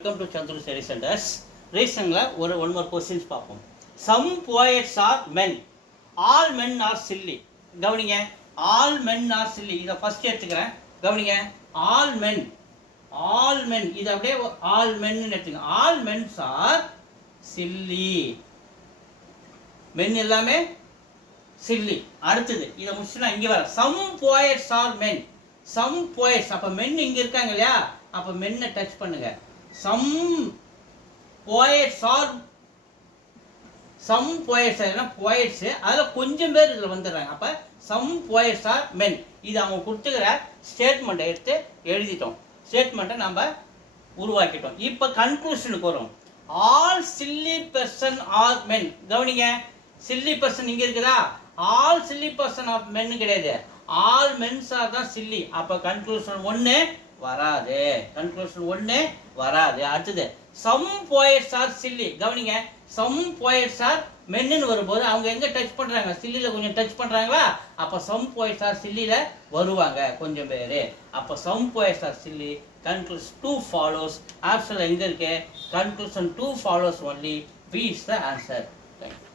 Welcome to Chandru Study Centers. Recently, one more questions பார்ப்போம். Some poets are men. All men are silly. கவனிங்க. All men are silly. இதை first எடுத்துக்கிறேன். கவனிங்க. All men. All men. இது அப்படியே all men எடுத்துங்க. All men are silly. Men எல்லாமே silly. அடுத்தது இதை முடிச்சுனா இங்கே வர. Some poets are men. Some poets. அப்போ men இங்கே இருக்காங்க இல்லையா? அப்போ men-ஐ டச் பண்ணுங்க. Some poets are poets அதில் கொஞ்சம் பேர் இதில் வந்துடுறாங்க. அப்போ some poets are men. இது அவங்க கொடுத்துக்கிற ஸ்டேட்மெண்ட்டை எடுத்து எழுதிட்டோம். ஸ்டேட்மெண்ட்டை நம்ம உருவாக்கிட்டோம். இப்போ கன்க்ளூஷனுக்கு வரும். ஆல் சில்லி பர்சன் ஆர் மென். கவனிங்க, சில்லி பர்சன் இங்கே இருக்குதா? ஆல் சில்லி பர்சன் ஆஃப் மென்னு கிடையாது. ஆல் மென்ஸ் ஆர் தான் சில்லி. அப்போ கன்க்ளூஷன் ஒன்று வராது. கன்க்ளூஷன் ஒன்று வராது. அடுத்தது சம் போயட்ஸ் ஆர் சில்லி. கவனிங்க, சம் போயட்ஸ் ஆர் மென்னு வரும்போது அவங்க எங்கே டச் பண்ணுறாங்க? சில்லியில் கொஞ்சம் டச் பண்ணுறாங்களா? அப்போ சம் போயட்ஸ் ஆர் சில்லியில் வருவாங்க கொஞ்சம் பேர். அப்போ some poets are silly. Conclusion 2 follows. ஆப்ஷனில் எங்கே இருக்கு? Conclusion 2 follows only. B is the answer. Thank you.